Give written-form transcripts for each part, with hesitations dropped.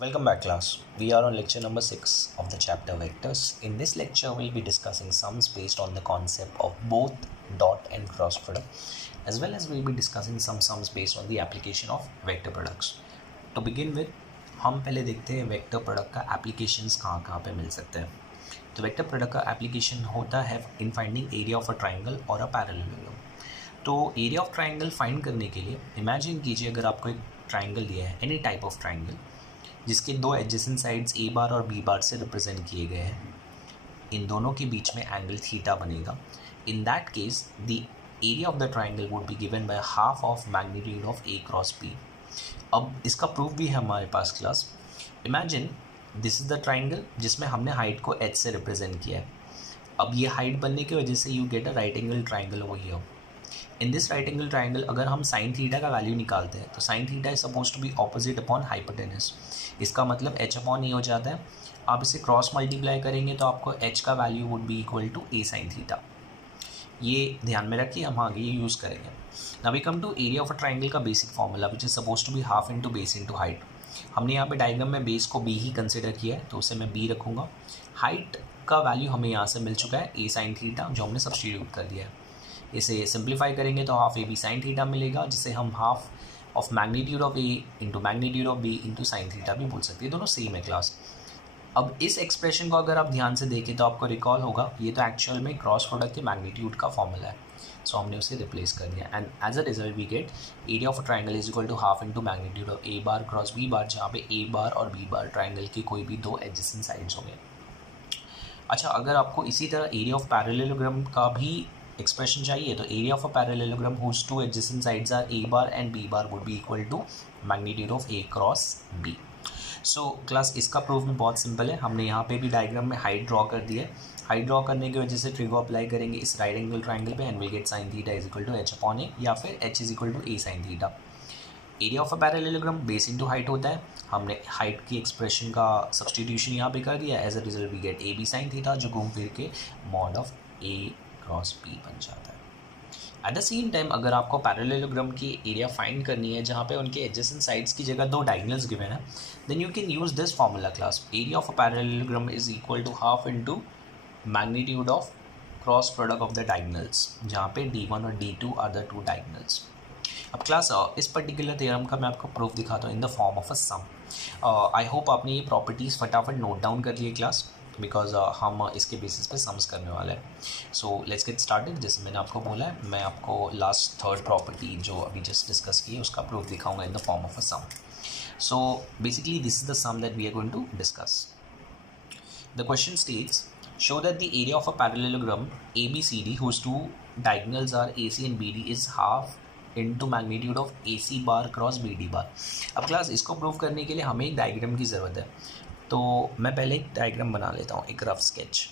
Welcome back, class. We are on lecture number 6 of the chapter vectors. In this lecture, we'll be discussing sums based on the concept of both dot and cross product, as well as we'll be discussing some sums based on the application of vector products. To begin with, हम पहले देखते हैं vector product का applications कहाँ कहाँ पे मिल सकते हैं. तो वेक्टर प्रोडक्ट का एप्लीकेशन होता है in finding area of a triangle और अ पैरेललोग्राम. तो एरिया ऑफ ट्राइंगल फाइंड करने के लिए इमेजिन कीजिए अगर आपको एक ट्राइंगल दिया है, एनी टाइप ऑफ ट्राइंगल, जिसके दो एडजेसेंट साइड्स ए बार और बी बार से रिप्रेजेंट किए गए हैं. इन दोनों के बीच में एंगल थीटा बनेगा. In that case the area of the triangle would be given by half of magnitude of A cross b. अब इसका प्रूफ भी है हमारे पास class. Imagine this is the triangle जिसमें हमने हाइट को एच से रिप्रेजेंट किया है. अब ये हाइट बनने की वजह से you get a right angle triangle over here. In this right angle triangle अगर हम साइन थीटा का वैल्यू निकालते हैं तो sine theta is suppose to be opposite upon hypotenuse. इसका मतलब एच अपॉन ए हो जाता है. आप इसे क्रॉस मल्टीप्लाई करेंगे तो आपको एच का value would be equal to a sine theta. ये ध्यान में रखिए, हम आगे ये यूज़ करेंगे. Now we come to area of a triangle का basic formula which is suppose to be half into base into height. हमने यहाँ पे डायग्राम में बेस को बी ही कंसिडर किया है तो उसे मैं बी रखूँगा. हाइट का वैल्यू हमें यहाँ से मिल चुका है ए साइन थीटा, जो हमने सब्स्टिट्यूट कर दिया है. इसे सिंप्लीफाई करेंगे तो half A B sine theta मिलेगा, जिसे हम half of magnitude of A into magnitude of B into sine theta भी बोल सकते हैं. दोनों सेम है क्लास. अब इस एक्सप्रेशन को अगर आप ध्यान से देखें तो आपको रिकॉल होगा ये तो एक्चुअल में क्रॉस प्रोडक्ट के मैग्नीट्यूड का फॉर्मूला है. सो हमने उसे रिप्लेस कर दिया and as a result we get area of a triangle is equal to half into magnitude of A bar cross B bar, जहाँ पे ए बार और बी बार ट्राइंगल की कोई भी दो एडजेसेंट साइड्स होंगे. अच्छा, अगर आपको इसी तरह एरिया ऑफ पैरेललोग्राम का भी एक्सप्रेशन चाहिए तो area of a parallelogram whose two adjacent sides are A bar and B bar would be equal to magnitude of A cross B. So class इसका प्रूफ भी बहुत सिंपल है. हमने यहाँ पे भी डायग्राम में हाइट ड्रॉ कर दिया है. हाइट ड्रॉ करने की वजह से ट्रिगो अप्लाई करेंगे इस राइट एंगल ट्राइंगल पे and will get sine theta is equal to h upon a, या फिर h is equal to a sine theta. Area of a parallelogram base into height होता है. हमने हाइट की expression का सब्स्टिट्यूशन यहाँ पे कर दिया. As a result we get A B sine theta, जो घूम फिर के mod of A cross B बन जाता है. एट द सेम टाइम अगर आपको पैरेललोग्राम की एरिया फाइंड करनी है जहाँ पे उनके एडजेसेंट साइड्स की जगह दो डायगोनल्स गिवन है, then you can use this formula class. Area of a parallelogram is equal to half into magnitude of cross product of the diagonals, जहाँ पे D1 और D2 are the two diagonals. अब class इस particular theorem का मैं आपको proof दिखाता हूँ in the form of a sum. I hope आपने ये प्रॉपर्टीज़ फटाफट नोट डाउन कर लिए क्लास, बिकॉज हम इसके बेसिस पे सम्स करने वाले हैं. So let's get started. जैसे मैंने आपको बोला है, मैं आपको लास्ट थर्ड प्रॉपर्टी जो अभी जस्ट डिस्कस की है उसका प्रूफ दिखाऊंगा in the form of a sum. So basically this is the sum that we are going to discuss. The question states show that the area of a parallelogram ABCD whose two diagonals are AC and BD is half into magnitude of AC bar cross BD bar. अब class इसको prove करने के लिए हमें एक diagram की ज़रूरत है. तो मैं पहले एक डायग्राम बना लेता हूँ, एक रफ स्केच.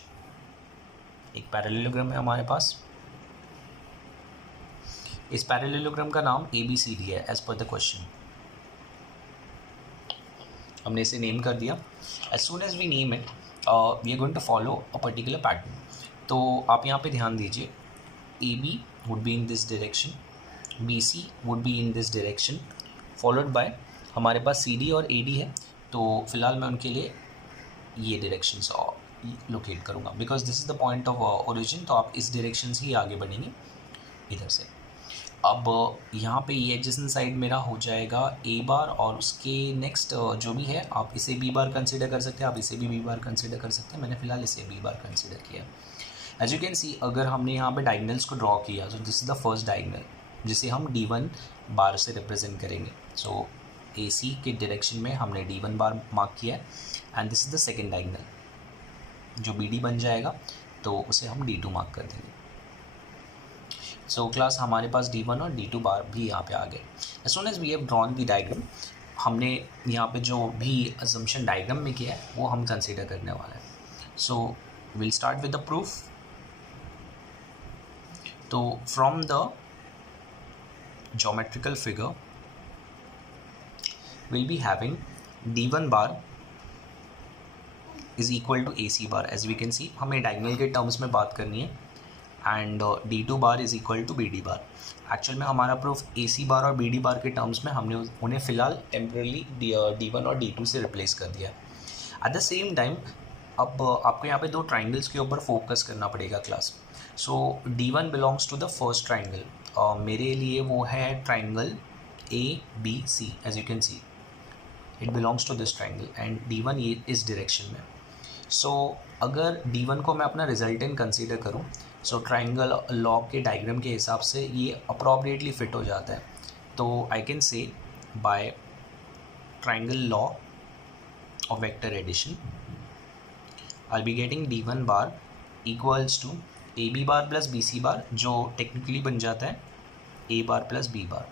एक पैरेललोग्राम है हमारे पास. इस पैरेललोग्राम का नाम ABCD है एज पर द क्वेश्चन. हमने इसे नेम कर दिया. As soon as we name it we are going to follow a particular pattern. तो आप यहाँ पे ध्यान दीजिए. AB would be in this direction, BC would be in this direction, followed by हमारे पास CD और AD है. तो फिलहाल मैं उनके लिए ये डायरेक्शंस लोकेट करूँगा because this is the point of origin. तो आप इस डायरेक्शन से ही आगे बढ़ेंगे इधर से. अब यहाँ पे ये एडजेसेंट साइड मेरा हो जाएगा A बार, और उसके नेक्स्ट जो भी है आप इसे B बार कंसिडर कर सकते हैं, आप इसे भी B बार कंसिडर कर सकते हैं. मैंने फिलहाल इसे B बार कंसिडर किया. एज यू कैन सी अगर हमने यहाँ पे डायगोनल्स को ड्रॉ किया तो this is the first diagonal जिसे हम D1 बार से रिप्रेजेंट करेंगे. सो AC के डायरेक्शन में हमने D1 बार मार्क किया है and this is the second diagonal जो BD बन जाएगा, तो उसे हम D2 मार्क कर देंगे. सो क्लास हमारे पास D1 और D2 बार भी यहाँ पे आ गए. As soon as we have drawn the diagram, हमने यहाँ पे जो भी अजम्पशन डायग्राम में किया है वो हम कंसीडर करने वाले हैं. So will start with the proof. तो from the geometrical figure will be having D1 bar is equal to AC bar. As we can see हमें डायगोनल के टर्म्स में बात करनी है and D2 bar is equal to BD bar. Actual में हमारा proof AC बार और BD बार के टर्म्स में हमने उन्हें फ़िलहाल टेम्परली D1 और D2 से रिप्लेस कर दिया है। एट द सेम टाइम अब आपको यहाँ पे दो ट्राइंगल्स के ऊपर फोकस करना पड़ेगा class. So D1 belongs to the first triangle, मेरे लिए वो है triangle ABC। As you can see it belongs to this triangle and D1 ये इस डायरेक्शन में। सो अगर D1 को मैं अपना रिजल्टेंट कंसीडर करूँ, सो ट्राइंगल लॉ के डायग्राम के हिसाब से ये अप्रोप्रिएटली फिट हो जाता है। तो I can say by triangle law of vector addition I'll be getting D1 bar equals to AB bar plus BC bar, जो टेक्निकली बन जाता है A bar plus B bar.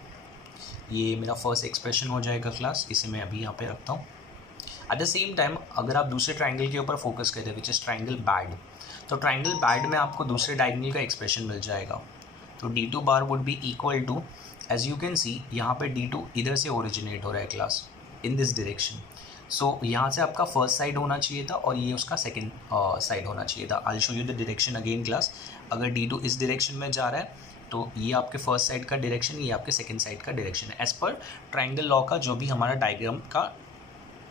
ये मेरा फर्स्ट एक्सप्रेशन हो जाएगा क्लास, इसे मैं अभी यहाँ पे रखता हूँ। एट द सेम टाइम अगर आप दूसरे ट्राइंगल के ऊपर फोकस करें विच इज़ ट्राइंगल बैड, तो ट्राइंगल बैड में आपको दूसरे डायगोनल का एक्सप्रेशन मिल जाएगा। तो D2 bar would be equal to, as you can see यहाँ पे D2 इधर से ओरिजिनेट हो रहा है class, in this direction. So यहाँ से आपका फर्स्ट साइड होना चाहिए था और ये उसका सेकंड साइड होना चाहिए था। I show you the direction again class. अगर D2 इस डायरेक्शन में जा रहा है तो ये आपके फर्स्ट साइड का डायरेक्शन, ये आपके सेकंड साइड का डायरेक्शन है, एज पर ट्राइंगल लॉ का जो भी हमारा डायग्राम का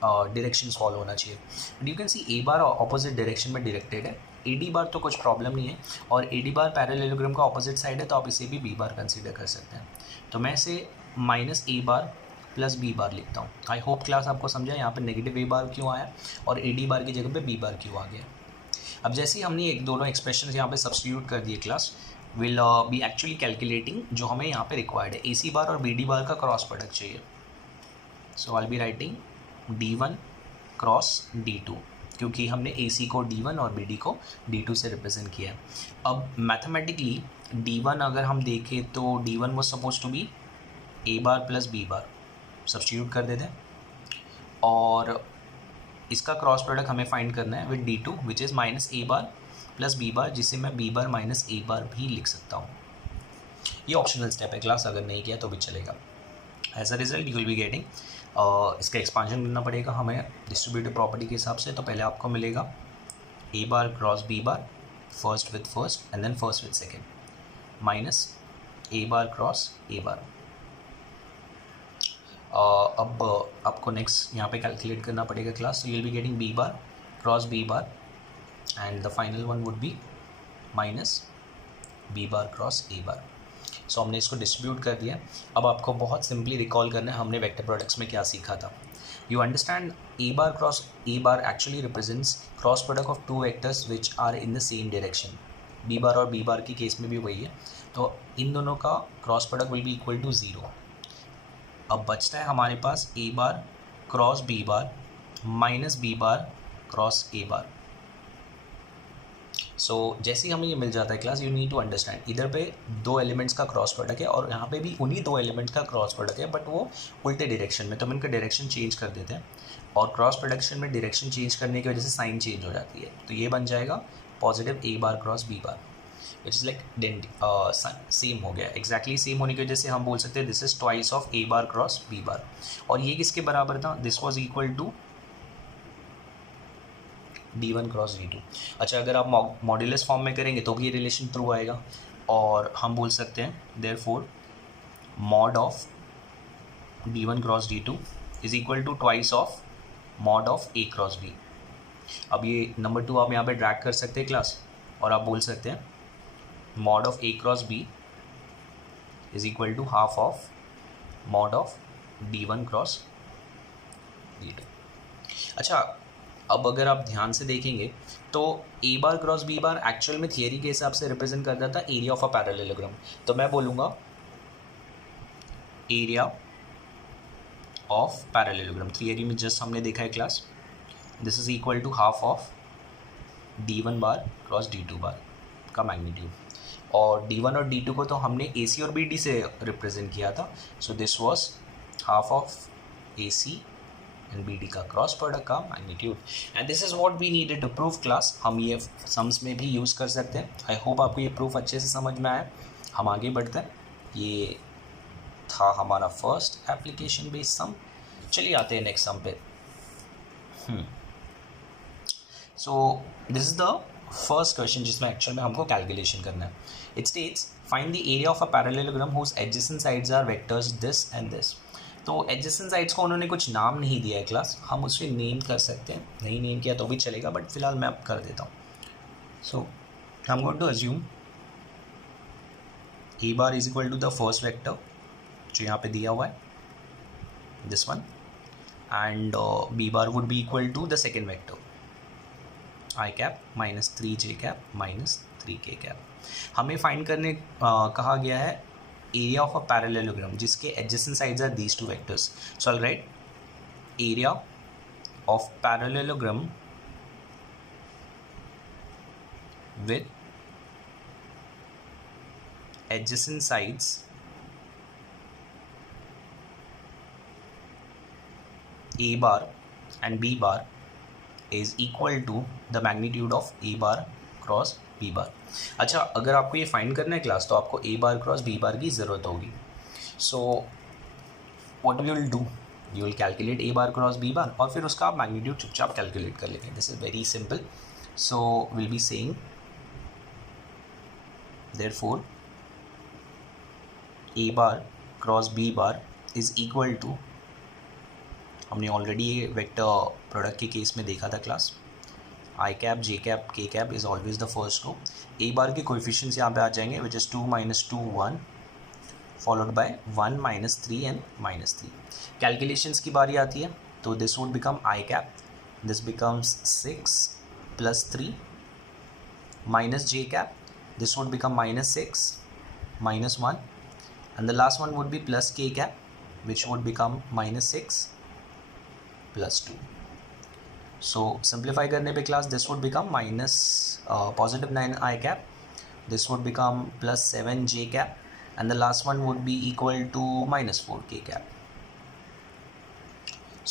डायरेक्शन फॉलो होना चाहिए। But you can C A bar opposite direction में डायरेक्टेड है, AD बार तो कुछ प्रॉब्लम नहीं है, और AD बार पैरेललोग्राम का ऑपोजिट साइड है, तो आप इसे भी B बार कंसीडर कर सकते हैं। तो मैं इसे -A बार प्लस B बार लिखता हूँ। आई होप क्लास आपको समझा यहाँ पे नेगेटिव A बार क्यों आया और AD बार की जगह पे B बार क्यों आ गया। अब जैसे ही हमने एक दोनों एक्सप्रेशन यहाँ पे सब्स्टिट्यूट कर दिए class, will be actually calculating जो हमें यहाँ पे रिक्वायर्ड है, AC बार और BD बार का क्रॉस प्रोडक्ट चाहिए। So I be writing D1 cross D2, क्योंकि हमने AC को D1 और BD को D2 से रिप्रेजेंट किया है। अब मैथमेटिकली D1 अगर हम देखें तो D1 was suppose to be A bar plus B bar, substitute कर देते हैं, और इसका क्रॉस प्रोडक्ट हमें फाइंड करना है with D2 which is -A bar plus B बार, जिसे मैं B बार माइनस A बार भी लिख सकता हूँ। ये ऑप्शनल स्टेप है क्लास, अगर नहीं किया तो भी चलेगा। As a result you will be getting, इसका एक्सपांशन करना पड़ेगा हमें डिस्ट्रीब्यूटिव प्रॉपर्टी के हिसाब से। तो पहले आपको मिलेगा A bar cross B bar, first with first and then first with second, minus A bar cross A bar. अब आपको नेक्स्ट यहाँ पे कैलकुलेट करना पड़ेगा क्लास। तो you will be getting B bar cross B bar and the final one would be minus B bar cross A bar. सो हमने इसको distribute कर दिया। अब आपको बहुत सिंपली रिकॉल करना है हमने वेक्टर प्रोडक्ट्स में क्या सीखा था। You understand A bar cross A bar actually represents cross product of two vectors which are in the same direction. B bar और B बार की केस में भी वही है, तो इन दोनों का cross product will be equal to 0। अब बचता है हमारे पास A bar cross B bar minus B bar cross A bar. So जैसे ही हमें ये मिल जाता है class, you need to understand इधर पे दो एलिमेंट्स का क्रॉस प्रोडक्ट है और यहाँ पे भी उन्हीं दो एलिमेंट्स का क्रॉस प्रोडक्ट है, बट वो उल्टे डायरेक्शन में, तो हम इनका डायरेक्शन चेंज कर देते हैं और क्रॉस प्रोडक्शन में डायरेक्शन चेंज करने की वजह से साइन चेंज हो जाती है। तो ये बन जाएगा positive A bar cross B bar which is like same हो गया। एग्जैक्टली सेम होने की वजह से हम बोल सकते हैं this is twice of A bar cross B bar. और ये किसके बराबर था, this was equal to D1 cross D2। अच्छा, अगर आप मॉड्यूलस फॉर्म में करेंगे तो भी ये रिलेशन ट्रू आएगा, और हम बोल सकते हैं therefore mod of D1 cross D2 is equal to twice of mod of A cross B। अब ये नंबर 2 आप यहाँ पे ड्रैग कर सकते हैं क्लास, और आप बोल सकते हैं mod of A cross B is equal to half of mod of D1 cross D2। अच्छा, अब अगर आप ध्यान से देखेंगे तो A bar cross B bar actual में थियरी के हिसाब से रिप्रेजेंट करता था एरिया ऑफ अ पैरेललोग्राम। तो मैं बोलूँगा एरिया ऑफ पैरेललोग्राम, थियरी में जस्ट हमने देखा है class, this is equal to half of D1 bar cross D2 bar का मैग्नीट्यूड। और D1 और D2 को तो हमने AC और BD से रिप्रेजेंट किया था, so this was half of AC and BD का क्रॉस प्रोडक्ट का magnitude. And this is what we needed to prove class. हम ये सम्स में भी यूज़ कर सकते हैं। आई होप आपको ये प्रूफ अच्छे से समझ में आया। हम आगे बढ़ते हैं। ये था हमारा फर्स्ट एप्लीकेशन बेस्ड सम। चलिए आते हैं नेक्स्ट सम पे। So this is the first question जिसमें एक्चुअल में हमको कैलकुलेशन करना है. It states find the area of a parallelogram whose adjacent sides are vectors this and this. तो एडजेसेंट साइड्स को उन्होंने कुछ नाम नहीं दिया है क्लास, हम उसे नेम कर सकते हैं, नहीं नेम किया तो भी चलेगा, बट फिलहाल मैं अब कर देता हूँ. So I am going to assume a bar is equal to the first vector जो यहाँ पे दिया हुआ है, this one, and B bar would be equal to the second vector i cap minus 3j cap minus 3k cap. हमें find करने कहा गया है एरिया ऑफ अ पैरेललोग्राम जिसके adjacent sides are these two vectors. So I write area of parallelogram with adjacent sides a bar and b bar is equal to the magnitude of a bar cross b bar. अच्छा, अगर आपको ये find करना है class तो आपको a bar cross b bar की ज़रूरत होगी. So what we will do, you will calculate a bar cross b bar और फिर उसका आप मैग्नीट्यूड चुपचाप कैलकुलेट कर लेंगे. This is very simple. So will be saying therefore A bar cross B bar is equal to, हमने already ये vector product के केस में देखा था class, I cap J cap K cap is always the first row. A bar के coefficients यहाँ पे आ जाएंगे which is 2 - 2 1 followed by 1 - 3 and -3. Calculations की बारी आती है तो this would become i cap, this becomes 6 + 3 minus J cap, this would become -6 -1 and the last one would be plus k cap which would become -6 + 2. so simplify करने पे class this would become minus +9 I cap, this would become +7 j cap and the last one would be equal to -4 k cap.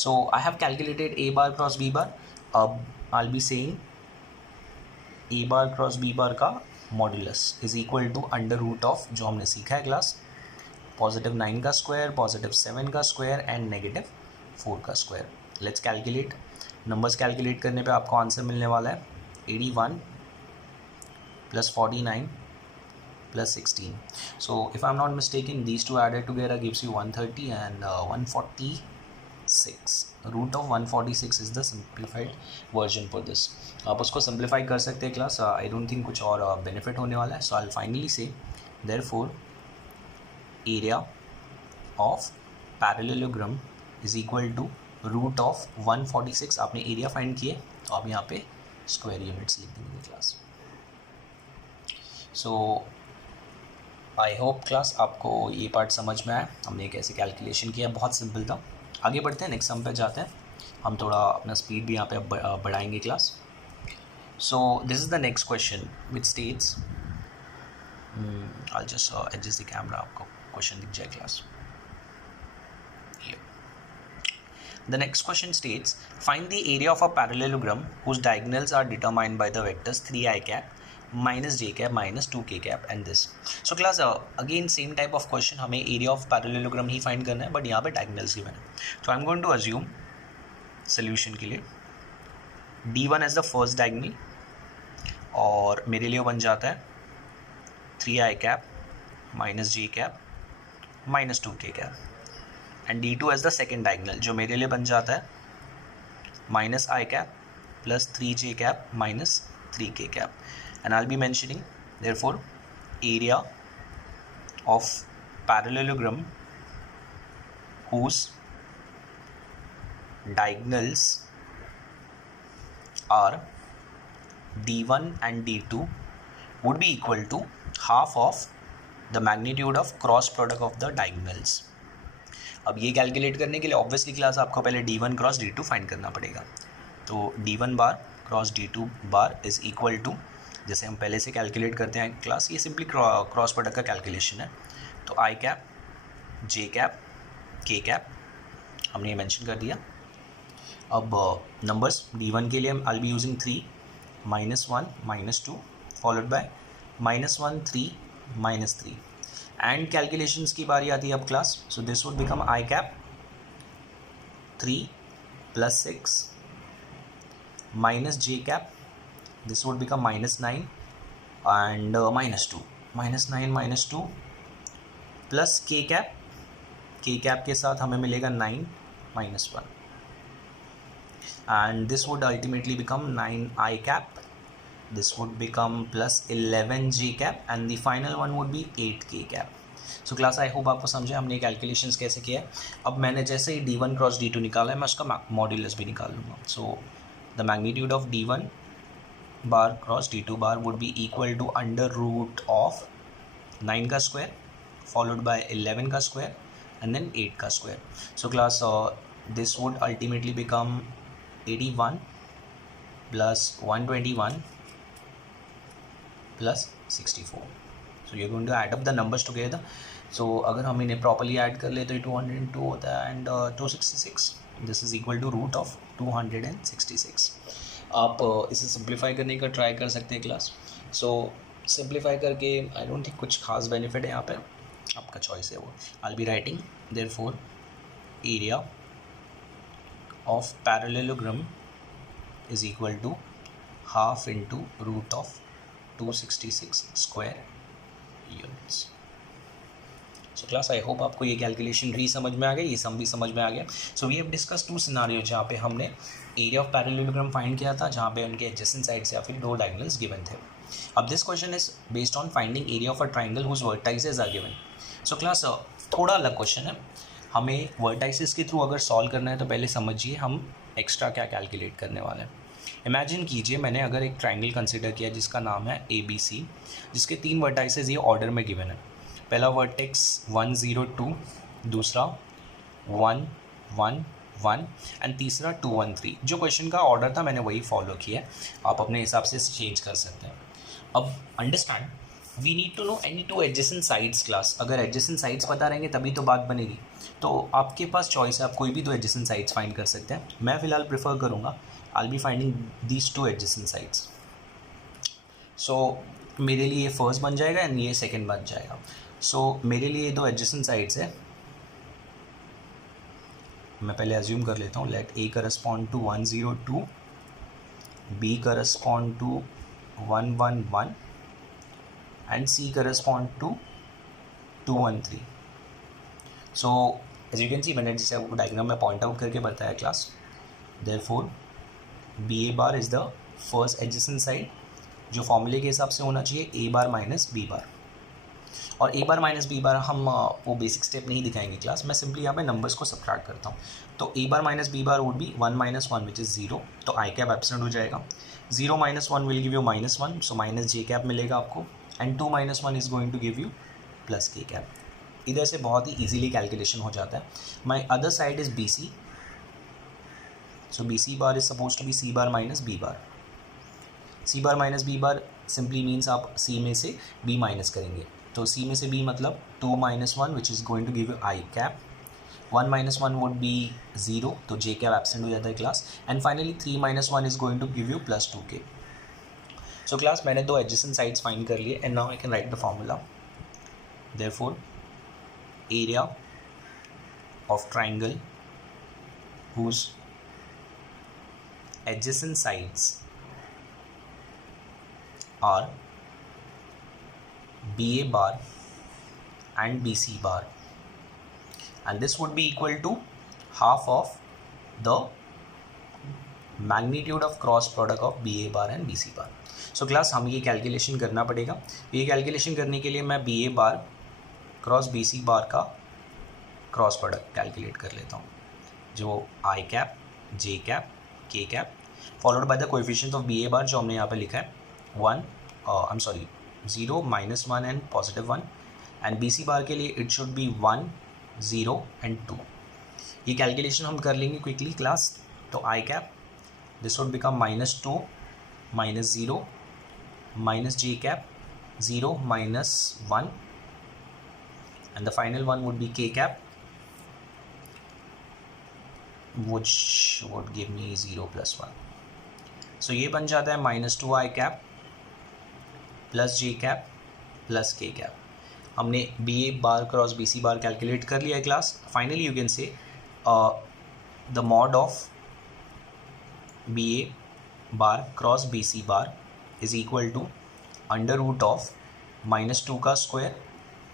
so I have calculated a bar cross b bar. अब I'll be saying a bar cross b bar का modulus is equal to √, जो हमने सीखा है class, +9 का square, +7 का square and -4 का square. Let's calculate. Numbers calculate करने पे आपको आंसर मिलने वाला है 81 + 49 + 16. So if I am not mistaken these two added together gives you 130 and 146. √146 is the simplified version for this. आप उसको सिंप्लीफाई कर सकते हैं क्लास. आई डोंट थिंक कुछ और बेनिफिट होने वाला है. सो आई फाइनली से therefore area of parallelogram is equal to √146. आपने एरिया फाइंड किए तो आप यहाँ पे स्क्वायर यूनिट्स लिख देंगे class. So I hope class आपको ये पार्ट समझ में आया, हमने कैसे कैलकुलेशन किया, बहुत सिंपल था. आगे बढ़ते हैं, नेक्स्ट सम पे जाते हैं. हम थोड़ा अपना स्पीड भी यहाँ पे बढ़ाएंगे class. So this is the next question which states, I'll just adjust the camera, आपको क्वेश्चन दिख जाए class. The next question states find the area of a parallelogram whose diagonals are determined by the vectors 3i cap -j cap -2k cap and this. So class again same type of question, हमें area of parallelogram he find करना है but यहाँ पे diagonals given है. So I'm going to assume solution के लिए d1 as the first diagonal और मेरे लिए बन जाता है 3i cap -j cap -2k cap and d2 as the second diagonal जो मेरे लिए बन जाता है -i cap + 3j cap -3k cap. And I'll be mentioning therefore area of parallelogram whose diagonals are d1 and d2 would be equal to half of the magnitude of cross product of the diagonals. अब ये calculate करने के लिए obviously class आपको पहले d1 cross d2 find करना पड़ेगा. तो d1 bar cross d2 bar is equal to, जैसे हम पहले से कैलकुलेट करते हैं क्लास, ये सिंपली क्रॉस प्रोडक्ट का कैलकुलेशन है. तो आई cap J cap K cap हमने ये मेंशन कर दिया. अब नंबर्स d1 के लिए हम I be using 3 -1 -2 followed by -1 3 -3 and calculations की बारी आती है अब class. So this would become i cap 3 + 6 -j कैप this would become -9 and -2, -9 -2 plus k cap के साथ हमें मिलेगा 9 -1 and this would ultimately become 9 I cap. This would become plus 11 j cap and the final one would be 8 k cap. So class I hope आपको समझे हमने calculations कैसे किया है. अब मैंने जैसे ही d1 क्रॉस d2 निकाला है मैं उसका मॉड्यूलस भी निकाल लूँगा. So the magnitude of d1 bar cross d2 bar would be equal to under root of 9 का स्क्वायर फॉलोड बाय 11 का स्क्वायर एंड देन 8 का square. So class this would ultimately become 81 plus 121 plus 64. So you going to add up the numbers together. सो अगर हम इन्हें properly add कर ले तो 202 होता है and 266. This is equal to root of 266. आप इसे सिंप्लीफाई करने का ट्राई कर सकते हैं क्लास. सो सिंप्लीफाई करके आई डोंट थिंक कुछ खास बेनिफिट है यहाँ पे, आपका चॉइस है वो. I will be writing therefore area of parallelogram is equal to half into root of 266 square units. So class I hope आपको ये कैलकुलेशन भी समझ में आ गया, ये सम भी समझ में आ गया. So we have discuss 2 scenario जहाँ पे हमने एरिया ऑफ पैरेललोग्राम फाइंड किया था, जहाँ पे उनके एडजेसेंट साइड्स या फिर 2 डायगोनल्स गिवन थे. अब this question is based on finding area of a triangle whose vertices are given. So class थोड़ा अलग क्वेश्चन है. हमें वर्टाइसेस के थ्रू अगर सॉल्व करना है तो पहले समझिए हम एक्स्ट्रा क्या कैलकुलेट करने वाले हैं. इमेजिन कीजिए मैंने अगर एक ट्राइंगल कंसिडर किया जिसका नाम है ABC, जिसके 3 वर्टाइसेस ये ऑर्डर में गिवन है. पहला वर्टेक्स 1 0 2, दूसरा 1 1 1 एंड तीसरा 2 1 3. जो क्वेश्चन का ऑर्डर था मैंने वही फॉलो किया है, आप अपने हिसाब से चेंज कर सकते हैं. अब understand we need to know any 2 adjacent sides. Class अगर एडजेसेंट साइड्स पता रहेंगे तभी तो बात बनेगी. तो आपके पास चॉइस है, आप कोई भी 2 एडजेसेंट साइड्स फाइंड कर सकते हैं. मैं फिलहाल प्रेफर करूँगा I'll be finding these 2 adjacent sides. So मेरे लिए फर्स्ट बन जाएगा एंड ये सेकंड बन जाएगा. सो मेरे लिए 2 adjacent sides है. मैं पहले अज्यूम कर लेता हूँ. Let A correspond to 102, B correspond to 111 and C correspond to 213. So as you can see मैंने जैसे आपको डायग्राम में पॉइंट आउट करके बताया class. Therefore BA bar is the first adjacent side, जो फॉर्मूले के हिसाब से होना चाहिए A bar minus B bar. और A bar minus B bar हम वो बेसिक स्टेप नहीं दिखाएंगे क्लास, मैं सिंपली यहाँ पे नंबर्स को सब्ट्रैक्ट करता हूँ. तो A bar minus B bar would B 1 - 1 which is 0, तो I कैप एब्सेंट हो जाएगा. 0 - 1 विल गिव यू -1, सो माइनस J कैप मिलेगा आपको and 2 - 1 is going to give you plus K cap. इधर से बहुत ही ईजिली कैलकुलेशन हो जाता है. My other side is BC. So BC bar is supposed to be C bar minus B bar. C bar minus B bar simply means आप C में से B माइनस करेंगे. तो C में से B मतलब 2 - 1 which is going to give you I cap. 1 - 1 would be 0, तो J cap absent हो जाता है class. And finally 3 - 1 is going to give you plus 2K. So class मैंने 2 adjacent sides find कर लिए and now I can write the formula. Therefore area of triangle whose adjacent sides are BA bar and BC bar, and this would be equal to half of the magnitude of cross product of BA bar and BC bar. So class हम ये calculation करना पड़ेगा. ये calculation करने के लिए मैं BA bar cross BC बार का क्रॉस प्रोडक्ट कैलकुलेट कर लेता हूँ, जो I cap J cap K cap followed by the coefficient of BA बार जो हमने यहाँ पे लिखा है 0 -1 एंड +1, एंड BC बार के लिए इट शुड बी 1 0 एंड 2. ये कैलकुलेशन हम कर लेंगे क्विकली क्लास. तो I cap this would become -2 -0 -J cap 0 -1 and the final one would be K cap which would give me 0 + 1. So ये बन जाता है -2 I cap plus J cap plus K cap. हमने BA bar cross BC bar calculate कर लिया है class. Finally you can say the mod of BA bar cross BC bar is equal to under root of -2 का square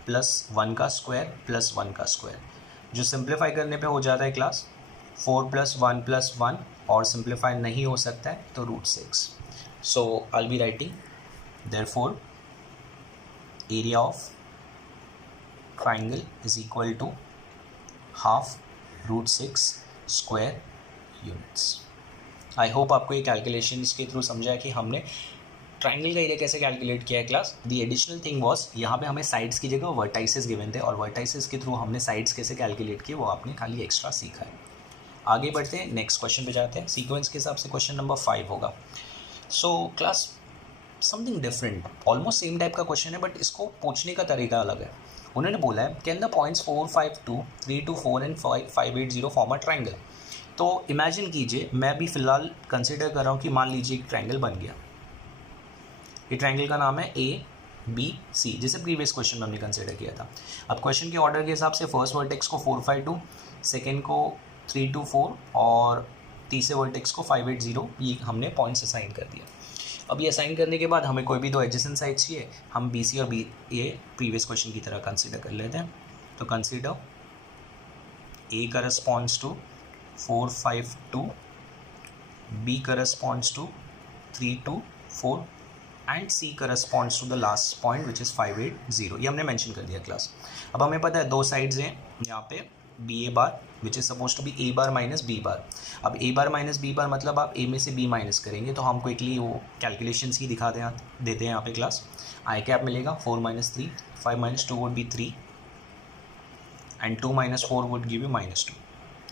plus 1 का square plus 1 का square, जो simplify करने पे हो जाता है क्लास 4 + 1 और सिंप्लीफाई नहीं हो सकता है तो √6. So I will be writing therefore area of triangle is equal to half √6 square units. I hope आपको ये कैलकुलेशन के थ्रू समझा है कि हमने ट्राइंगल का एरिया कैसे कैलकुलेट किया है class. The additional thing was यहाँ पे हमें साइड्स की जगह वर्टाइसेस गिवन थे और वर्टाइसेस के थ्रू हमने साइड्स कैसे कैलकुलेट किए वो आपने खाली एक्स्ट्रा सीखा है. आगे बढ़ते हैं, नेक्स्ट क्वेश्चन पे जाते हैं. सीक्वेंस के हिसाब से क्वेश्चन नंबर 5 होगा. So class something different, almost same type का क्वेश्चन है बट इसको पूछने का तरीका अलग है. उन्होंने बोला है can the points 4, 5, 2, 3, 2, 4 and 5, 8, 0 form a triangle. तो इमेजिन कीजिए, मैं अभी फ़िलहाल कंसिडर कर रहा हूँ कि मान लीजिए एक ट्राइंगल बन गया. ये ट्राइंगल का नाम है ABC, जैसे प्रीवियस क्वेश्चन में हमने कंसिडर किया था. अब क्वेश्चन के ऑर्डर के हिसाब से फर्स्ट वर्टेक्स को 4, 5, 2, सेकेंड को 3, 2, 4 और तीसरे वर्टेक्स को 5, 8, 0 ये हमने पॉइंट्स असाइन कर दिया. अब ये असाइन करने के बाद हमें कोई भी दो एडजेसेंट साइड्स चाहिए. हम BC और BA प्रीवियस क्वेश्चन की तरह कंसिडर कर लेते हैं. तो consider A corresponds to 4, 5, 2, B corresponds to 3, 2, 4 and C corresponds to the last point which is 5, 8, 0. ये हमने मेंशन कर दिया क्लास. अब हमें पता है दो साइड्स हैं यहाँ पे BA bar which is supposed to be A bar minus B bar. अब A bar minus B bar मतलब आप A में से B माइनस करेंगे तो हम क्विकली वो कैलकुलेशंस ही देते हैं यहाँ पे क्लास. आई कैप मिलेगा 4 - 3, 5 - 2 would be 3 and 2 - 4 would give you -2.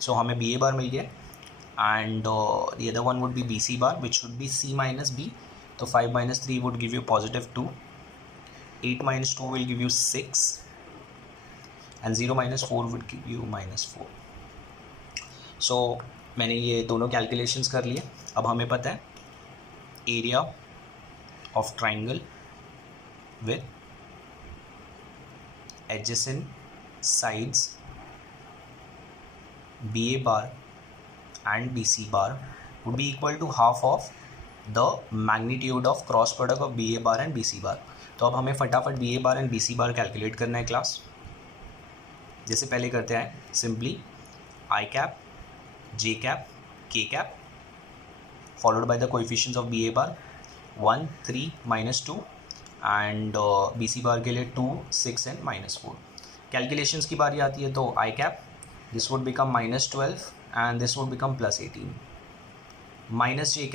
सो हमें BA बार मिल गया and the other one would be BC bar which would be C - B. तो 5 - 3 would give you +2, 8 - 2 will give you 6 and 0 - 4 would give you -4. So मैंने ये दोनों calculations कर लिए. अब हमें पता है area of triangle with adjacent sides BA bar and BC bar would be equal to half of the magnitude of cross product of BA bar and BC बार. तो अब हमें फटाफट BA bar and BC bar calculate करना है class. जैसे पहले करते हैं simply I cap, J cap, K cap followed by the coefficients of BA bar 1, 3, -2 and BC बार के लिए 2, 6 एंड -4. कैलकुलेशंस की बारी आती है तो आई cap this would become -12 and this would become +18. -J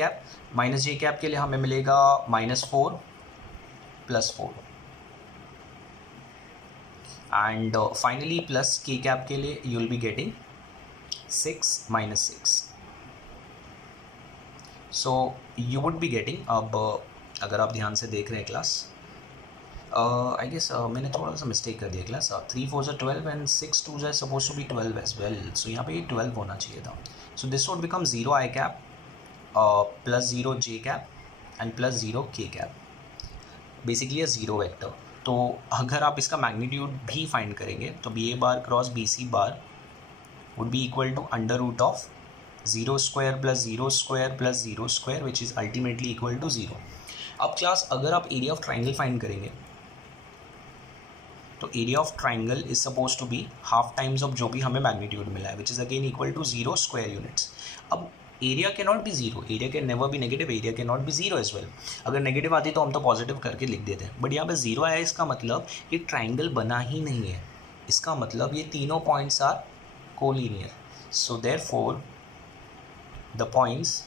cap के लिए हमें मिलेगा -4 +4 एंड फाइनली +K कैप के लिए you will be getting 6 - 6. So you would be getting, अब अगर आप ध्यान से देख रहे हैं क्लास, आई गेस मैंने थोड़ा सा मिस्टेक कर दिया class. 3 4 = 12 and 6 2 = suppose to be 12 as well. So यहाँ पे ये 12 होना चाहिए था. So this would become 0 i cap +0 J cap and +0 K cap, basically a zero vector. तो अगर आप इसका मैग्नीट्यूड भी फाइंड करेंगे तो BA bar cross BC bar would be equal to under root of 0 square + 0 square + 0 square which is ultimately equal to 0. अब class अगर आप एरिया ऑफ ट्राइंगल फाइंड करेंगे तो area of triangle is suppose to be half times of जो भी हमें magnitude मिला है which is again equal to 0 square units. अब area can not be zero, area can never be negative, area can not be zero as well. अगर negative आती तो हम तो पॉजिटिव करके लिख देते हैं, बट यहाँ पे जीरो आया इसका मतलब ये ट्राइंगल बना ही नहीं है. इसका मतलब ये तीनों points are collinear. So therefore the points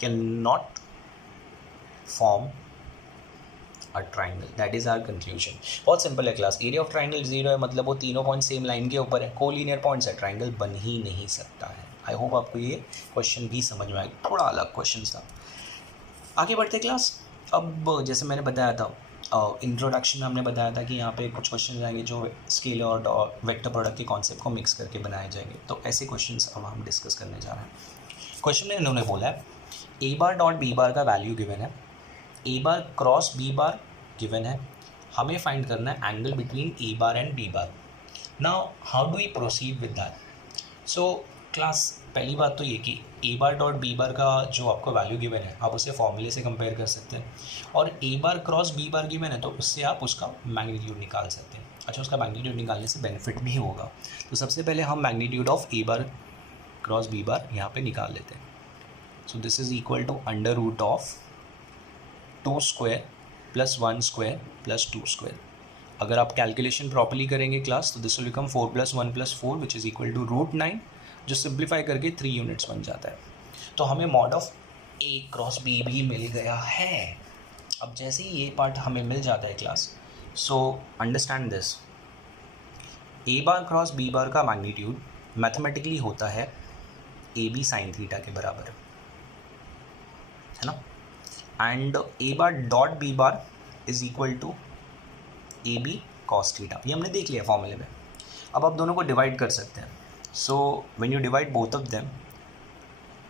can not form a triangle. That is our conclusion. बहुत सिंपल है class. Area of triangle zero है मतलब वो तीनों पॉइंट सेम लाइन के ऊपर है, कोलिनियर पॉइंट्स है, ट्राइंगल बन ही नहीं सकता है. आई होप आपको ये क्वेश्चन भी समझ में आएगा, थोड़ा अलग क्वेश्चन था. आगे बढ़ते क्लास. अब जैसे मैंने बताया था इंट्रोडक्शन में, हमने बताया था कि यहाँ पे कुछ क्वेश्चन आएंगे जो स्केलर और वेक्टर प्रोडक्ट के कॉन्सेप्ट को मिक्स करके बनाए जाएंगे. तो ऐसे क्वेश्चन अब हम डिस्कस करने जा रहे हैं. क्वेश्चन में इन्होंने बोला है A bar dot B bar का वैल्यू गिवन है, A bar cross B bar given है, हमें फाइंड करना है angle between A bar and B bar. Now how do we proceed with that? So class पहली बात तो ये कि ए बार डॉट बी बार का जो आपको वैल्यू गिवन है आप उसे फॉर्मूले से कंपेयर कर सकते हैं, और ए bar cross B bar given है तो उससे आप उसका मैग्नीट्यूड निकाल सकते हैं। अच्छा, उसका मैग्नीट्यूड निकालने से बेनिफिट भी होगा। तो सबसे पहले हम magnitude of A bar cross B bar यहाँ पे निकाल लेते हैं। So this is equal to under root of 2 square plus 1 square plus 2 square. अगर आप कैलकुलेशन प्रॉपर्ली करेंगे क्लास तो this will become 4 + 1 + 4 which is equal to √9, जो सिंप्लीफाई करके 3 यूनिट्स बन जाता है। तो हमें mod of A cross B भी मिल गया है। अब जैसे ही ये पार्ट हमें मिल जाता है class, so understand this, A bar cross B bar का मैग्नीट्यूड मैथमेटिकली होता है ए बी साइन थीटा के बराबर, है ना, and A bar dot B bar is equal to A B cos theta. ये हमने देख लिया फॉर्मूले में। अब आप दोनों को डिवाइड कर सकते हैं। So when you divide both of them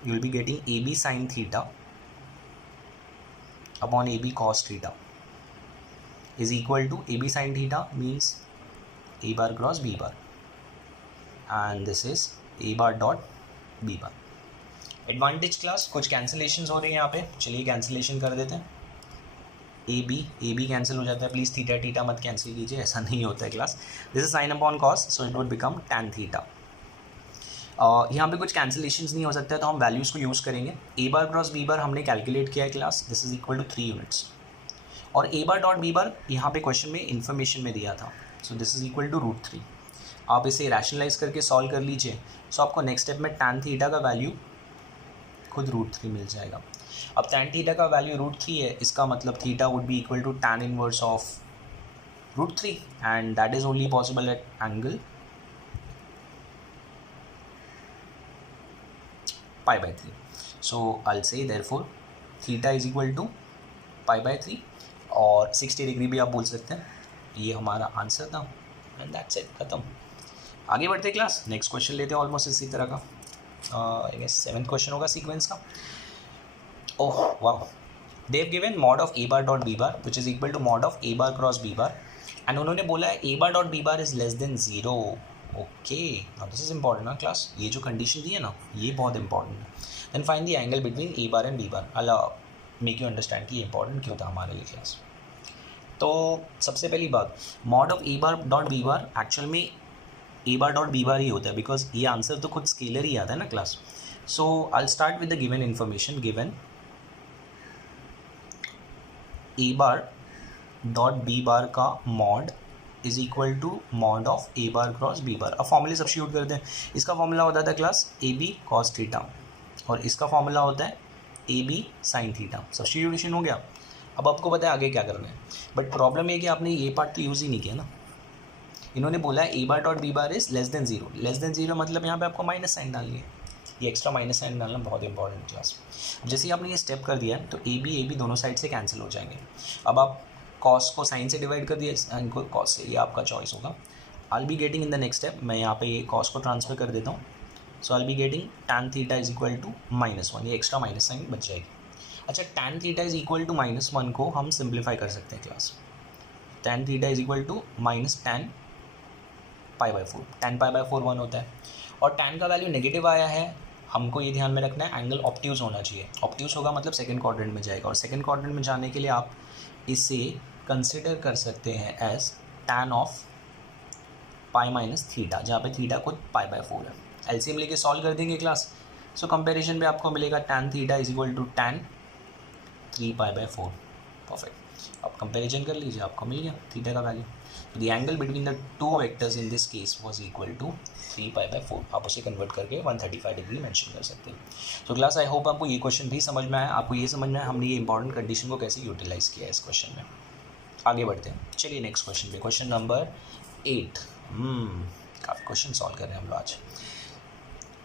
you will be getting AB sin theta upon AB cos theta is equal to AB sin theta means A bar cross B bar, and this is A bar dot B bar. Advantage class, कुछ cancellations हो रही हैं यहाँ पे, चलिए cancellation कर देते हैं। ए बी कैंसिल हो जाता है, प्लीज़ थीटा थीटा मत कैंसिल कीजिए, ऐसा नहीं होता है class. This is sine upon cos, so it would become tan theta. यहाँ पे कुछ कैंसिलेशंस नहीं हो सकता है तो हम वैल्यूज़ को यूज़ करेंगे। ए बार क्रॉस बी बार हमने कैलकुलेट किया है class, this is equal to 3 units, और ए बार डॉट बी बार यहाँ पे क्वेश्चन में इन्फॉर्मेशन में दिया था, so this is equal to √3। आप इसे रैशनलाइज करके सॉल्व कर लीजिए, सो आपको नेक्स्ट स्टेप में tan थीटा का वैल्यू खुद √3 मिल जाएगा। अब tan थीटा का वैल्यू √3 है, इसका मतलब theta would be equal to tan inverse of √3, and that is only possible at angle π/3. So I'll say therefore theta is equal to π/3, और 60 डिग्री भी आप बोल सकते हैं। ये हमारा आंसर था, एंड दैट्स इट, खत्म। आगे बढ़ते हैं क्लास, नेक्स्ट क्वेश्चन लेते हैं ऑलमोस्ट इसी तरह का, आई गेस 7th क्वेश्चन होगा सीक्वेंस का। ओह वाह, they have given mod of A bar dot B bar which is equal to mod of A bar cross B bar, and उन्होंने बोला है a bar dot B bar is less than 0। Okay, now this is important ना class, ये जो condition दी है ना ये बहुत इंपॉर्टेंट है। Then find the angle between A bar and B bar. अल्लाह मेक यू अंडरस्टैंड कि ये इंपॉर्टेंट क्यों था हमारे लिए क्लास। तो सबसे पहली बात, mod of A bar dot B bar actual में A bar dot B bar ही होता है, बिकॉज ये आंसर तो खुद स्केलर ही आता है ना class. So I start with the given information, given a bar dot B bar का mod is equal to mod of A bar cross B bar. अब फॉर्मूले सब्स्टिट्यूट करते हैं। इसका फॉर्मूला होता था class a B cos theta, और इसका फॉर्मूला होता है a B sine theta. Substitution हो गया। अब आपको पता है आगे क्या करना है, बट प्रॉब्लम ये कि आपने ये पार्ट तो यूज़ ही नहीं किया ना। इन्होंने बोला है a bar dot B bar is less than 0। Less than 0 मतलब यहाँ पे आपको माइनस साइन डालनी है, ये एक्स्ट्रा माइनस साइन डालना बहुत इंपॉर्टेंट क्लास। जैसे ही आपने ये स्टेप कर दिया है तो ए बी दोनों साइड से कैंसिल हो जाएंगे। अब आप कॉस को साइन से डिवाइड कर दिया, साइन को कॉस से, ये आपका चॉइस होगा। I be getting in the next step, मैं यहाँ पे ये कॉस को ट्रांसफर कर देता हूँ, so I be getting tan theta is equal to -1, ये एक्स्ट्रा माइनस साइन बच जाएगी। अच्छा, tan theta is equal to -1 को हम सिंप्लीफाई कर सकते हैं class. tan theta is equal to -tan π/4, tan π/4 1 होता है, और tan का वैल्यू नेगेटिव आया है, हमको ये ध्यान में रखना है एंगल ऑब्ट्यूज होना चाहिए। ऑब्ट्यूज होगा मतलब सेकंड क्वाड्रेंट में जाएगा, और सेकंड क्वाड्रेंट में जाने के लिए आप इसे कंसिडर कर सकते हैं एज tan ऑफ π-θ, जहाँ पे थीटा खुद π/4 है। एलसीएम लेके सॉल्व कर देंगे क्लास। सो कंपैरिजन में आपको मिलेगा tan theta is equal to tan 3π/4। Perfect, अब कंपैरिजन कर लीजिए, आपको मिल गया थीटा का value. The angle between the two vectors in this case was equal to 3π/4। आप उसे कन्वर्ट करके 135 डिग्री मेंशन कर सकते हैं। तो क्लास आई होप आपको ये क्वेश्चन भी समझ में आया, आपको ये समझ में आया हमने ये इंपॉर्टेंट कंडीशन को कैसे यूटिलाइज किया है इस क्वेश्चन में। आगे बढ़ते हैं, चलिए नेक्स्ट क्वेश्चन पे, क्वेश्चन नंबर 8। काफ़ी क्वेश्चन सॉल्व कर रहे हैं हम लोग आज।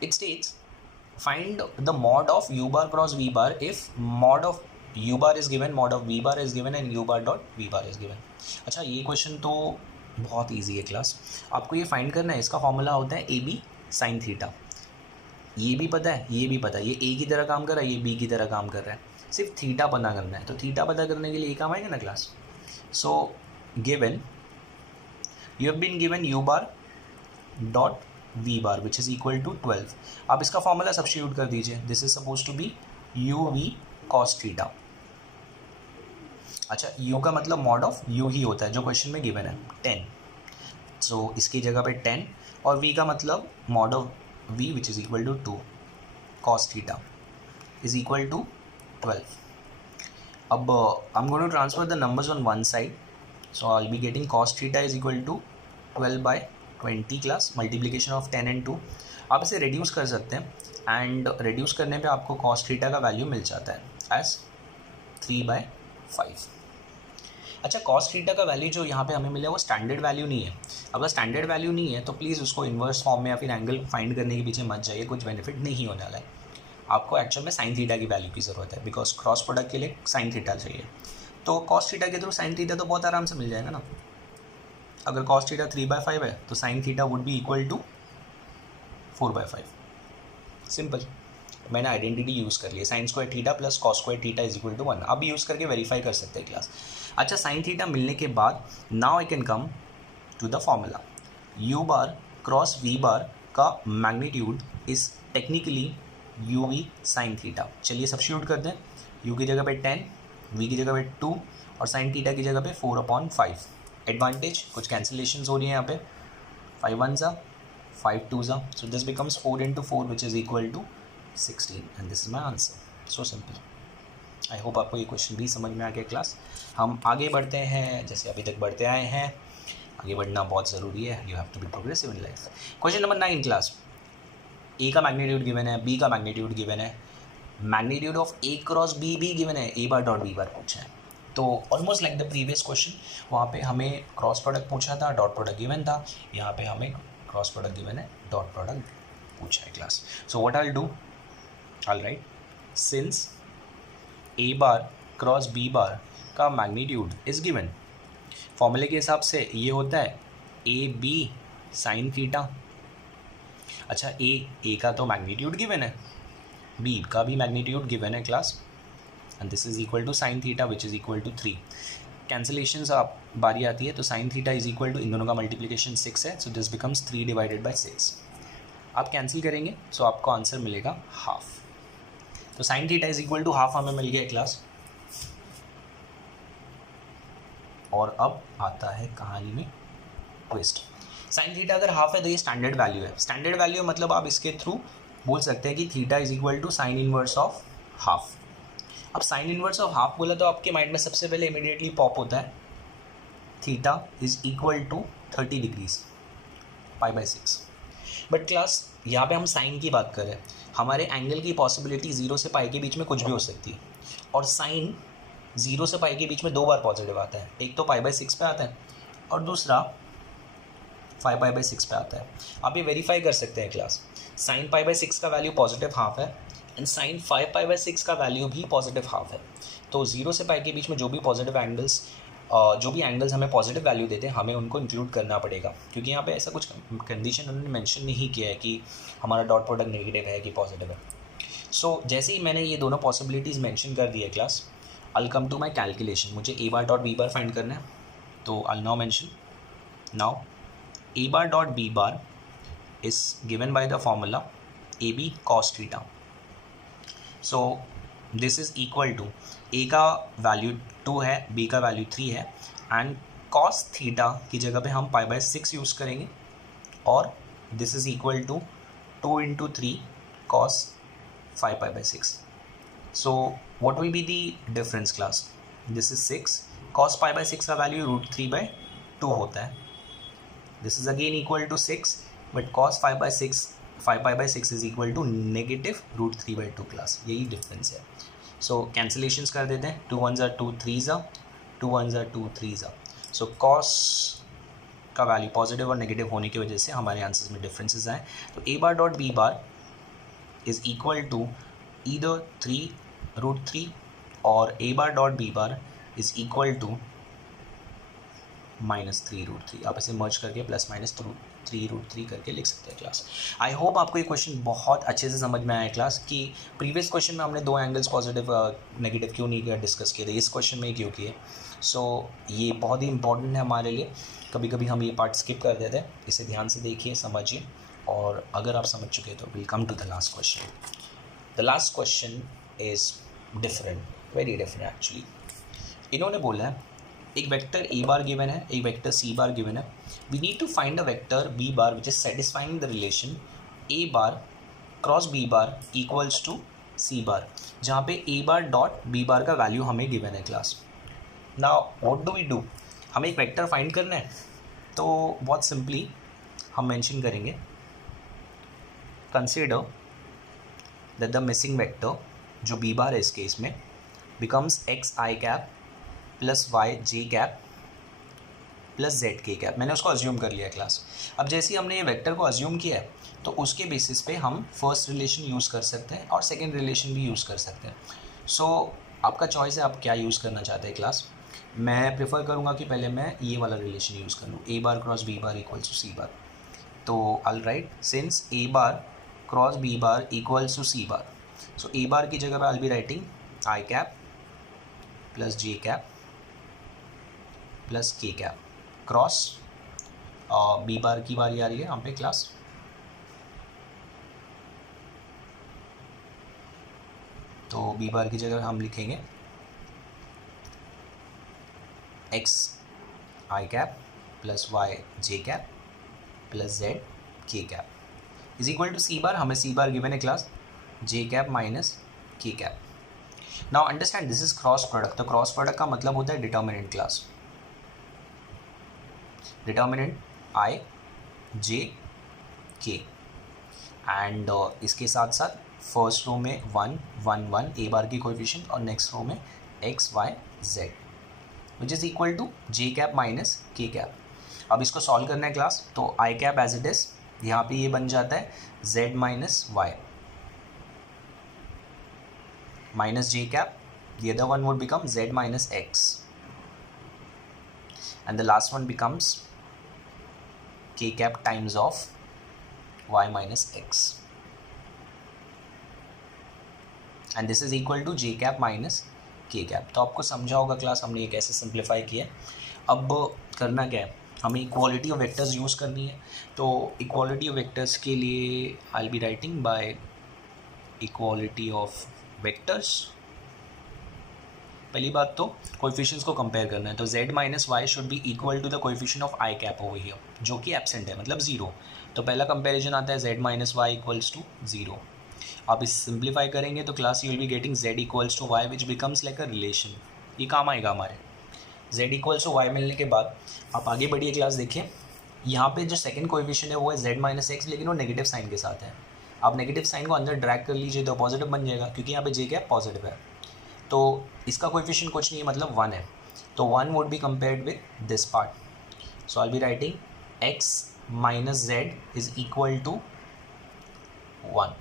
It states find the mod of u bar cross v bar if mod of u bar is given, mod of v bar is given and u bar dot v bar is given. अच्छा, ये question तो बहुत easy है class, आपको ये find करना है। इसका फॉर्मूला होता है ए बी साइन थीटा। ये भी पता है, ये भी पता है, ये ए की तरह काम कर रहा है, ये बी की तरह काम कर रहा है, सिर्फ थीटा पता करना है। तो थीटा पता करने के लिए ये काम आएगा ना class. So given you have been given u bar dot V bar which is equal to 12। आप इसका फॉर्मूला सब्स्टिट्यूट कर दीजिए, this is suppose to be U V cos theta. अच्छा, u का मतलब मॉड ऑफ u ही होता है जो क्वेश्चन में गिवन है 10, सो इसकी जगह पे 10, और v का मतलब mod of v which is equal to 2 cos theta is equal to 12। अब I am going to transfer the numbers on one side, so I will be getting cos theta is equal to 12/20 class multiplication of 10 and 2। आप इसे reduce कर सकते हैं and reduce करने पे आपको cos theta का वैल्यू मिल जाता है एज 3/5। अच्छा, कॉस थीटा का वैल्यू जो यहाँ पे हमें मिला वो स्टैंडर्ड वैल्यू नहीं है। अगर स्टैंडर्ड वैल्यू नहीं है तो प्लीज़ उसको इन्वर्स फॉर्म में या फिर एंगल फाइंड करने के पीछे मत जाइए, कुछ बेनिफिट नहीं होने वाला है। आपको एक्चुअल में साइन थीटा की वैल्यू की ज़रूरत है, बिकॉज क्रॉस प्रोडक्ट के लिए साइन थीटा चाहिए। तो कॉस थीटा के थ्रू साइन थीटा तो बहुत आराम से मिल जाएगा ना। अगर कॉस थीटा 3/5 है तो sine theta would be equal to 4/5। Simple, मैंने आइडेंटिटी यूज़ कर लिया, sine square theta plus cos square theta is equal to 1। अब यूज़ करके वेरीफाई कर सकते हैं क्लास। अच्छा, साइन थीटा मिलने के बाद now I can come to the formula. U bar cross v bar का magnitude is technically u v sine theta. चलिए सब्स्टिट्यूट कर दें, यू की जगह पे 10, वी की जगह पे 2 और साइन थीटा की जगह पे 4/5। एडवांटेज, कुछ कैंसिलेशन हो रही है यहाँ पे, 5 1 ज़ा 5 2 ज़ा, so this becomes 4 into 4 which is equal to 16 and this is my answer. So simple. I hope आपको ये क्वेश्चन भी समझ में आ गया क्लास। हम आगे बढ़ते हैं, जैसे अभी तक बढ़ते आए हैं। आगे बढ़ना बहुत ज़रूरी है, you have to be progressive in life. Question number 9 class. A का मैग्नीट्यूड गिवन है, बी का मैग्नीट्यूड गिवन है, magnitude of A cross B भी गिवन है, a bar dot B bar पूछा है। तो almost like the previous question, वहाँ पे हमें क्रॉस प्रोडक्ट पूछा था, डॉट प्रोडक्ट गिवन था। यहाँ पे हमें क्रॉस प्रोडक्ट गिवन है, डॉट प्रोडक्ट पूछा है class. So what I will do, all right, since A bar cross B bar का मैग्नीट्यूड इज गिवन, फॉर्मूले के हिसाब से ये होता है ए बी साइन थीटा। अच्छा, ए का तो मैग्नीट्यूड गिवन है, बी का भी मैग्नीट्यूड गिवन है class, and this is equal to sine theta which is equal to 3। Cancellation आप बारी आती है तो sine theta is equal to, इन दोनों का मल्टीप्लीकेशन 6 है, सो दिस बिकम्स 3/6। आप कैंसिल करेंगे सो आपको आंसर मिलेगा हाफ। तो sine theta is equal to half हमें मिल गया क्लास। और अब आता है कहानी में ट्विस्ट। साइन थीटा अगर हाफ है तो ये स्टैंडर्ड वैल्यू है। स्टैंडर्ड वैल्यू मतलब आप इसके थ्रू बोल सकते हैं कि theta is equal to sine inverse of half. अब साइन इनवर्स ऑफ हाफ बोला तो आपके माइंड में सबसे पहले इमीडिएटली पॉप होता है theta is equal to 30 degrees π/6। But class यहाँ पे हम साइन की बात करें, हमारे एंगल की पॉसिबिलिटी 0 से पाई के बीच में कुछ भी हो सकती है, और साइन 0 से पाई के बीच में 2 बार पॉजिटिव आता है। एक तो π/6 पे आता है और दूसरा 5π/6 पे आता है। आप ये वेरीफाई कर सकते हैं क्लास, साइन π/6 का वैल्यू पॉजिटिव हाफ है एंड साइन 5π/6 का वैल्यू भी पॉजिटिव हाफ है। तो 0 से पाई के बीच में जो भी पॉजिटिव एंगल्स, जो भी एंगल्स हमें पॉजिटिव वैल्यू देते हैं, हमें उनको इंक्लूड करना पड़ेगा, क्योंकि यहाँ पे ऐसा कुछ कंडीशन उन्होंने मेंशन नहीं किया है कि हमारा डॉट प्रोडक्ट नेगेटिव है कि पॉजिटिव है। सो जैसे ही मैंने ये दोनों पॉसिबिलिटीज़ मेंशन कर दी है class, I come to my calculation. मुझे a bar dot B bar find करना है, तो I now mention, now a bar dot B bar is given by the formula a B cos theta. So this is equal to, a का value 2 है, b का value 3 है, and cos theta की जगह पे हम π/6 यूज़ करेंगे, और this is equal to 2 into 3 cos 5π/6। So what will be the difference class, this is 6, cos π/6 का वैल्यू √3/2 होता है, this is again equal to 6, but cos 5π/6 is equal to negative √3/2 class, यही डिफरेंस है। So cancellations कर देते हैं, 2 1 2 3 2 1 2 3। So cos का value positive और नेगेटिव होने की वजह से हमारे आंसर्स में डिफरेंसेस आए। तो a bar dot B bar is equal to either 3√3 और ए bar dot B bar is equal to -3√3। आप इसे मर्ज करके +-3√3 करके लिख सकते हैं क्लास। आई होप आपको ये क्वेश्चन बहुत अच्छे से समझ में आया क्लास, कि प्रीवियस क्वेश्चन में हमने 2 एंगल्स पॉजिटिव नेगेटिव क्यों नहीं डिस्कस किए थे, इस क्वेश्चन में क्यों किए। सो ये बहुत ही इंपॉर्टेंट है हमारे लिए, कभी कभी हम ये पार्ट स्किप कर देते हैं, इसे ध्यान से देखिए, समझिए और अगर आप समझ चुके तो will come to the last question. The last question is different, very different actually. इन्होंने बोला है एक वेक्टर ए बार गिवन है, एक वेक्टर सी बार गिवन है. We need to find a vector b bar which is satisfying the relation a bar cross B bar equals to c bar, जहाँ पे ए bar dot B bar का value हमें given है class. Now what do we do, हमें एक vector find करना है. तो बहुत सिंपली हम मेंशन करेंगे consider that the missing vector जो बी बार है इस केस में बिकम्स एक्स आई कैप प्लस वाई जे कैप प्लस जेड के कैप. मैंने उसको अज्यूम कर लिया क्लास. अब जैसे ही हमने ये वेक्टर को अज्यूम किया है तो उसके बेसिस पे हम फर्स्ट रिलेशन यूज़ कर सकते हैं और सेकंड रिलेशन भी यूज़ कर सकते हैं. सो आपका चॉइस है आप क्या यूज़ करना चाहते हैं क्लास. मैं प्रेफर करूँगा कि पहले मैं ये वाला रिलेशन यूज़ कर लूँ, a bar cross B bar equals to c bar. तो I write since A bar cross B bar equals to c bar, so a bar की जगह पे I be writing i cap plus j cap plus k cap cross B bar की बारी आ रही है यहाँ पे क्लास. तो बी बार की जगह हम लिखेंगे एक्स आई कैप प्लस वाई जे कैप प्लस जेड के cap is equal to c बार. हमें सी बार गिवन है class J cap minus K cap. Now understand this is cross product. तो क्रॉस प्रोडक्ट का मतलब होता है डिटर्मिनेंट क्लास. डिटर्मिनेंट आई जे के and इसके साथ साथ फर्स्ट रो में 1 1 1 ए बार की कोएफिशिएंट और नेक्स्ट रो में X Y Z which is equal to J cap minus K cap. अब इसको सॉल्व करना है क्लास. तो आई कैप एज इट इज़ यहाँ पे ये बन जाता है Z minus Y minus J cap. The other one would become z minus x and the last one becomes k cap times of y minus x and this is equal to j cap minus k cap. तो आपको समझा होगा class हमने ये कैसे simplify किया. अब करना क्या है, हमें इक्वालिटी ऑफ वेक्टर्स यूज़ करनी है. तो इक्वालिटी ऑफ वेक्टर्स के लिए आई will be writing by equality of vectors. पहली बात तो कोएफिशिएंट्स को कंपेयर करना है. तो z minus Y should be equal to the coefficient of I cap over here जो कि एब्सेंट है मतलब 0. तो पहला कंपैरिजन आता है z minus Y equals to 0. आप इस सिंप्लीफाई करेंगे तो class you will be getting z equals to Y which becomes like a relation. ये काम आएगा हमारे. z इक्वल्स टू वाई मिलने के बाद आप आगे बढ़िए क्लास. देखिए यहाँ पे जो सेकंड कोएफिशिएंट है वो है z माइनस एक्स, लेकिन वो नेगेटिव साइन के साथ है. आप नेगेटिव साइन को अंदर ड्रैग कर लीजिए तो पॉजिटिव बन जाएगा क्योंकि यहाँ पे j कैप पॉजिटिव है. तो इसका कोएफिशिएंट कुछ नहीं है मतलब 1 है. तो 1 would be compared with this part. So I be writing x minus Z is equal to 1.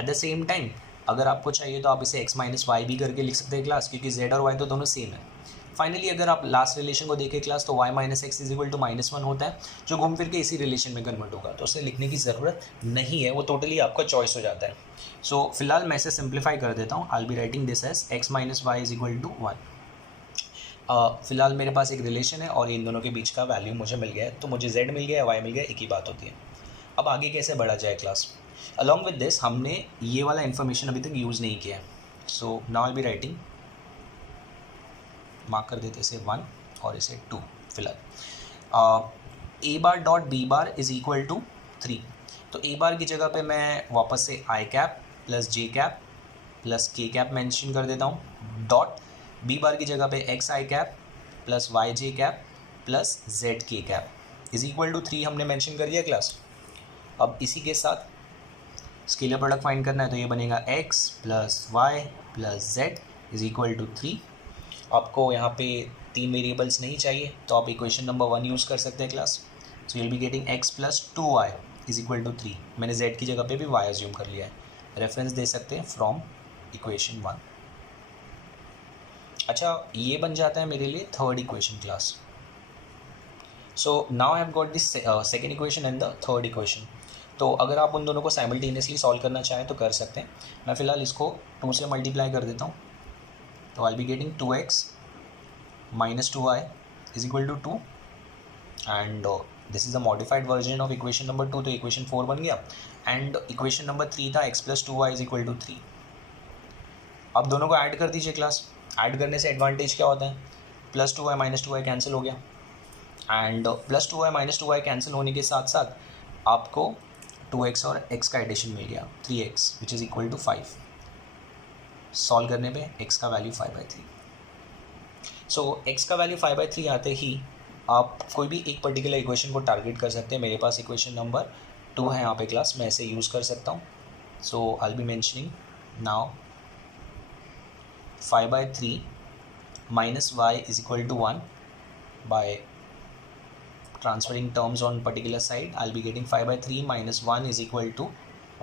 At the same time अगर आपको चाहिए तो आप इसे x माइनस वाई भी करके लिख सकते हैं क्लास क्योंकि z और y तो दोनों सेम है. फाइनली अगर आप लास्ट रिलेशन को देखें क्लास तो y minus X is equal to -1 होता है जो घूम फिर के इसी रिलेशन में कन्वर्ट होगा. तो उसे लिखने की ज़रूरत नहीं है, वो टोटली आपका चॉइस हो जाता है. सो फिलहाल मैं इसे सिंप्लीफाई कर देता हूँ. I be writing this as x minus y is equal to 1. फिलहाल मेरे पास एक रिलेशन है और इन दोनों के बीच का वैल्यू मुझे मिल गया है. तो मुझे z मिल गया है, y मिल गया, एक ही बात होती है. अब आगे कैसे बढ़ा जाए क्लास. अलॉन्ग विद दिस हमने ये वाला इन्फॉर्मेशन अभी तक यूज़ नहीं किया है. So now I be writing, mark कर देते इसे 1 और इसे 2. फिलहाल a bar dot B bar is equal to 3. तो ए बार की जगह पे मैं वापस से आई cap plus j cap plus k cap mention कर देता हूँ. डॉट बी बार की जगह पे एक्स आई कैप प्लस वाई जे कैप प्लस जेड के कैप इज इक्वल टू 3 हमने मेंशन कर दिया क्लास. अब इसी के साथ स्केलर प्रोडक्ट फाइंड करना है. तो ये बनेगा x plus Y plus Z is equal to 3. आपको यहाँ पे 3 वेरिएबल्स नहीं चाहिए तो आप इक्वेशन नंबर 1 यूज़ कर सकते हैं class. So you will be getting x plus 2y is equal to 3. मैंने z की जगह पे भी y अज्यूम कर लिया है. रेफरेंस दे सकते हैं फ्रॉम इक्वेशन 1. अच्छा ये बन जाता है मेरे लिए third equation class. So now I have got this second equation and the third equation. तो अगर आप उन दोनों को साइमल्टेनियसली सॉल्व करना चाहें तो कर सकते हैं. मैं फ़िलहाल इसको 2 से मल्टीप्लाई कर देता हूँ. तो I be getting 2x minus 2y is equal to 2 and this is a modified version of equation number 2, तो इक्वेशन 4 बन गया। एंड इक्वेशन नंबर 3 था x + 2y = 3। अब दोनों को ऐड कर दीजिए क्लास। ऐड करने से एडवांटेज क्या होता है, +2y - 2y कैंसिल हो गया, एंड +2y - 2y कैंसिल होने के साथ साथ आपको 2x और x का एडिशन मिल गया 3x which is equal to 5। Solve करने पे x का वैल्यू 5/3। सो x का वैल्यू 5/3 आते ही आप कोई भी एक पर्टिकुलर इक्वेशन को टारगेट कर सकते हैं। मेरे पास इक्वेशन नंबर 2 है यहाँ पे क्लास, मैं इसे यूज़ कर सकता हूँ। So I will be mentioning now 5/3 minus y is equal to 1 by transferring terms on particular side. I'll be getting 5/3 minus 1 is equal to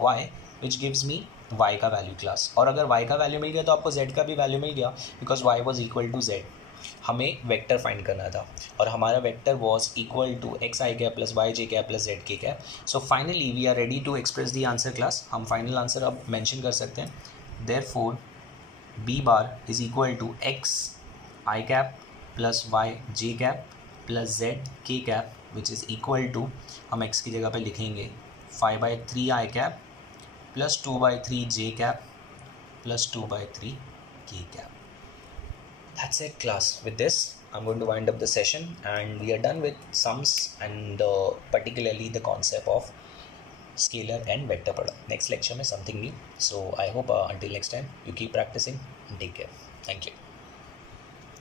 y, which gives me y का value class. और अगर y का value मिल गया तो आपको z का भी वैल्यू मिल गया, because y was equal to z। हमें वेक्टर फाइंड करना था और हमारा vector was equal to xi cap plus yj cap plus zk cap. So finally we are ready to express the answer class. हम final answer अब mention कर सकते हैं। Therefore b bar is equal to x i cap plus y j cap plus z k cap which is equal to, हम x की जगह पे लिखेंगे 5/3 i cap plus 2/3 j cap plus 2/3 k cap. That's it class. With this I'm going to wind up the session and we are done with sums and particularly the concept of scalar and vector product. Next lecture में something new. So I hope until next time you keep practicing and take care. Thank you.